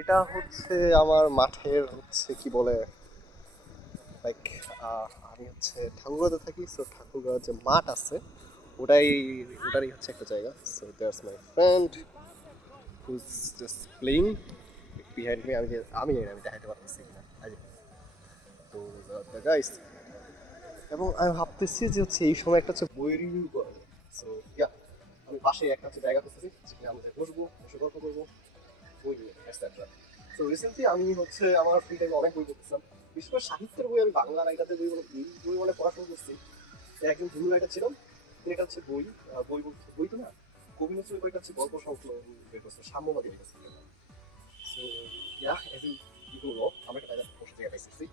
এটা হচ্ছে আমার মাঠের হচ্ছে কি বলে লাইক আমি হচ্ছে ঠাকুরগাঁওতে থাকি সো ঠাকুরগাঁও যে মাঠ আছে, ওটাই, ওটারই হচ্ছে একটা জায়গা। So there's my friend who's just playing behind me আমি আমি জানি আমি দেখাতে পারতেছি কিনা আই তো গাইস এবং আমি ভাবতেছি যে হচ্ছে এই সময় একটা হচ্ছে বই রিভিউ করা সো ইয়া আমি পাশে একটা হচ্ছে জায়গা খুঁজতেছি, যেখানে আমরা বসবো, বসে গল্প করব। বই নিয়ে এটসেট্রা তো রিসেন্টলি আমি হচ্ছে আমার ফ্রি টাইমে অনেক বই পড়তেছিলাম। বিশেষ করে সাহিত্যের বই, আমি বাংলা রাইটারদের বই বই বলে পড়াশোনা করছি। একজন হিন্দু রাইটার ছিলাম এটা হচ্ছে বই বই বই তো না, কবি নজরুল বইটা হচ্ছে গল্প সংকলন বের করছে, সাম্যবাদী লিখেছে so yeah as you know আমরা একটা বসে জায়গা পাইছি।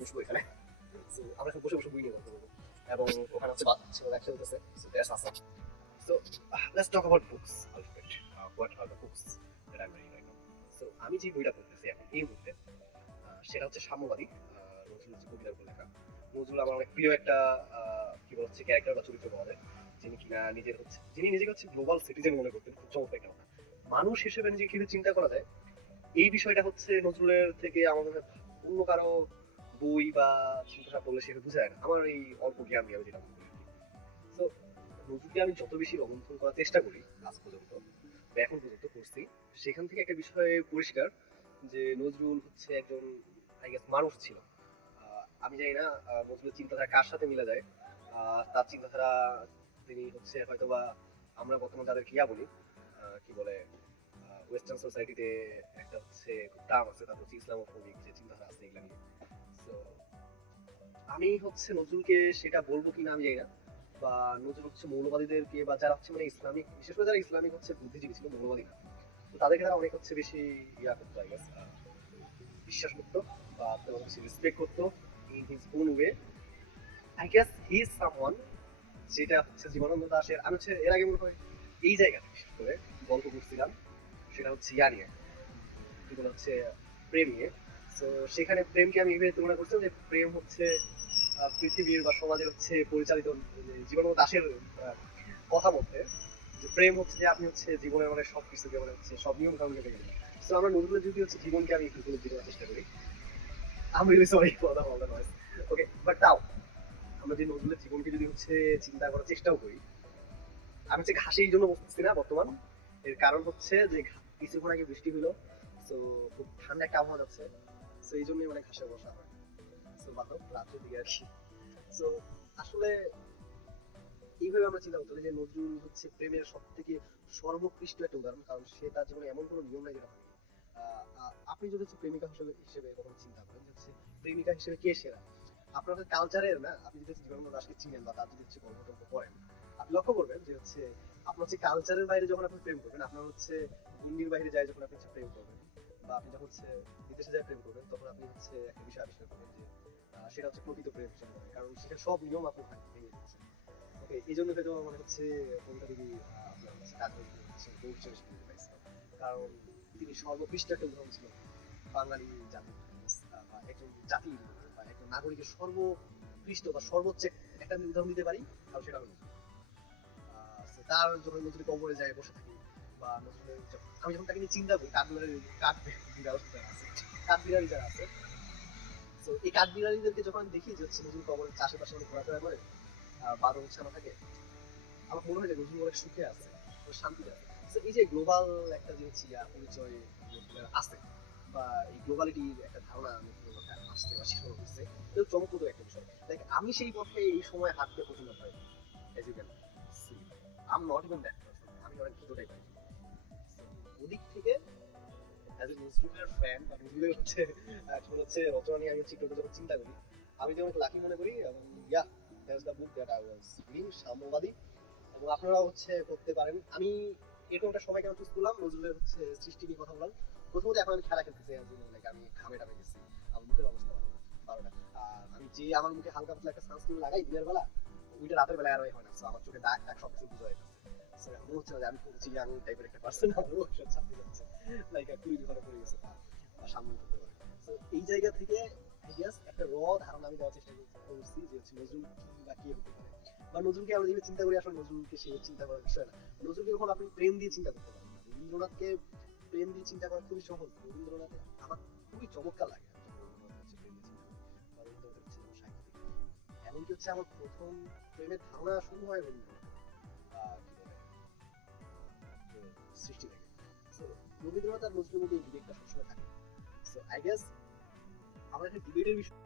বসবো এখানে। আমরা এখন বসে বসে বই নিয়ে গল্প করব। এবং ওখানে হচ্ছে বাচ্চা লেখা চলতেছে so that's awesome so let's talk about books alphabet what are the books আমি যে বইটা পড়তেছি এখন, এই মুহূর্তে সেটা হচ্ছে সাম্যবাদী কবিতার লেখা নজরুল আমার অনেক প্রিয় একটা কি বলা হচ্ছে ক্যারেক্টার বা চরিত্র বলা যিনি কিনা নিজের হচ্ছে, যিনি নিজেকে হচ্ছে গ্লোবাল সিটিজেন মনে করতেন, খুব চমৎকার মানুষ হিসেবে নিজেকে কীভাবে চিন্তা করা যায়, এই বিষয়টা হচ্ছে নজরুলের থেকে আমাদের অন্য কারও বই বা চিন্তা পড়লে সেটা বোঝা যায় না। আমার এই অল্প জ্ঞান নিয়ে যেটা করি তো নজরুলকে আমি যত বেশি অবলম্বন করার চেষ্টা করি, আজ পর্যন্ত এখন পর্যন্ত করছি সেখান থেকে একটা বিষয় পরিষ্কার যে নজরুল হচ্ছে একজন আই গেস মানুষ ছিল। আমি জানি না নজরুলের চিন্তাধারা কার সাথে যায়। তার চিন্তাধারা তিনি হচ্ছে হয়তোবা আমরা বর্তমানে যাদের কিয়া বলি। কি বলে ওয়েস্টার্ন সোসাইটিতে একটা হচ্ছে টার্ম আছে, তারপর হচ্ছে যে চিন্তাধারা আছে, এগুলা নিয়ে। আমি হচ্ছে নজরুলকে সেটা বলব কিনা আমি জানি না। বা নজরুল হচ্ছে মৌলবাদীদেরকে বা যারা হচ্ছে মানে ইসলামিক, বিশেষ করে যারা ইসলামিক হচ্ছে বুদ্ধিজীবী ছিল মৌলবাদী না, তো তাদেরকে তারা অনেক হচ্ছে বেশি ইয়া করতো আই গেস বিশ্বাস করতো বা তাদের বেশি রেসপেক্ট করতো in his own way I guess he is someone যেটা হচ্ছে জীবনানন্দ দাসের আমি হচ্ছে এর আগে মনে হয় এই জায়গাতে বিশেষ করে গল্প করছিলাম, সেটা হচ্ছে ইয়া নিয়ে যেগুলো হচ্ছে প্রেম নিয়ে। তো সেখানে প্রেমকে আমি এভাবে তুলনা করছিলাম যে প্রেম হচ্ছে পৃথিবীর বা সমাজের হচ্ছে পরিচালিত জীবনানন্দ দাসের কথা মধ্যে যে প্রেম হচ্ছে যে আপনি হচ্ছে জীবনের মানে সব কিছুকে মানে হচ্ছে সব নিয়ম কানুন মেনে গেলেন। তো আমরা নজরুলের যদি হচ্ছে জীবনকে আমি একটু তুলে দেওয়ার চেষ্টা করি আমি রিলি সরি কথা বলতে নয় ওকে বাট তাও আমরা যে নজরুলের জীবনকে যদি হচ্ছে চিন্তা করার চেষ্টাও করি, আমি হচ্ছে ঘাসে এই জন্য বসতেছি না বর্তমান। এর কারণ হচ্ছে যে কিছুক্ষণ আগে বৃষ্টি হলো তো খুব ঠান্ডা একটা আবহাওয়া যাচ্ছে তো এই জন্যই অনেক ঘাসে বসা হয়। তো ভালো রাত্রের দিকে কি তো আসলে এইভাবে আমরা চিন্তা করতে যে নজরুল হচ্ছে প্রেমের সব থেকে সর্বোৎকৃষ্ট একটা উদাহরণ, কারণ সে তার জীবনে এমন কোনো নিয়ম নাই যেটা হয়নি। আপনি যদি হচ্ছে প্রেমিকা হিসেবে হিসেবে কখনো চিন্তা করেন যে হচ্ছে প্রেমিকা হিসেবে কে সেরা? আপনার কালচারের না, আপনি যদি জীবনানন্দ দাসকে চিনেন বা তার যদি হচ্ছে গল্প পড়েন আপনি লক্ষ্য করবেন যে হচ্ছে আপনার হচ্ছে কালচারের বাইরে যখন আপনি প্রেম করবেন, আপনার হচ্ছে গুন্ডির বাইরে যায় যখন আপনি হচ্ছে প্রেম করবেন, বা আপনি যখন হচ্ছে বিদেশে যায় প্রেম করবেন, তখন আপনি হচ্ছে একটা বিষয় আবিষ্কার করবেন যে সেটা হচ্ছে প্রকৃত প্রেম কারণ সেটা সব নিয়ম আপনি ভেঙে দিচ্ছে ওকে এই জন্য হয়তো মনে হচ্ছে কোনটা দিদি কারণ তিনি সর্বকৃষ্ট একটা উদাহরণ ছিল বাঙালি আহ, বা একজন বা একজন নাগরিকের বা সর্বোচ্চ একটা আমি উদাহরণ দিতে পারি তাহলে সেটা হলো তার যখন নজরুল কবরে যায় বসে থাকি বা যখন- আমি যখন তাকে নিয়ে চিন্তা করি কাঠবিড়ালি কাঠ যারা আছে যারা আছে তো এই কাঠবিড়ালিদেরকে যখন দেখি যে হচ্ছে নজরুল অনেক ঘোরাফেরা করে ছানা থাকে, আমার মনে হয় যে নজরুল অনেক সুখে আছে শান্তিতে আছে। এই যে গ্লোবাল একটা যে পরিচয় আছে, বা এই গ্লোবালিটির একটা ধারণা মাথায় বা শিখানো হচ্ছে এটা চমকপ্রদ একটা বিষয়। লাইক আমি সেই পথে এই সময় হাঁটতে পছন্দ পাই as you can see I'm not even that person, আমি অনেক ছোট টাইপের ওদিক থেকে আমি যে আপনারাও হচ্ছে করতে পারেন। আমি সময় করলাম হচ্ছে সৃষ্টি নিয়ে কথা বললাম। প্রথমত এখন আমি খেলা আমি আমার মুখের অবস্থা বারোটা। আমি যে আমার মুখে হালকা পাতলা একটা লাগাই, দিনের বেলা, ওইটা রাতের বেলা আর হয় না আমার চোখে দাগ টাগ সব কিছু বুঝা মনে হচ্ছে খুব চিরাং আমার এমনকি হচ্ছে আমার প্রথম প্রেমের ধারণা শুরু হয় রবীন্দ্রনাথ সৃষ্টি থাকে। রবীন্দ্রনাথ আর নজরুলের মধ্যে এই ডিবেটটা সবসময় থাকে। সো আই গেস আমার একটা ডিবেটের বিষয়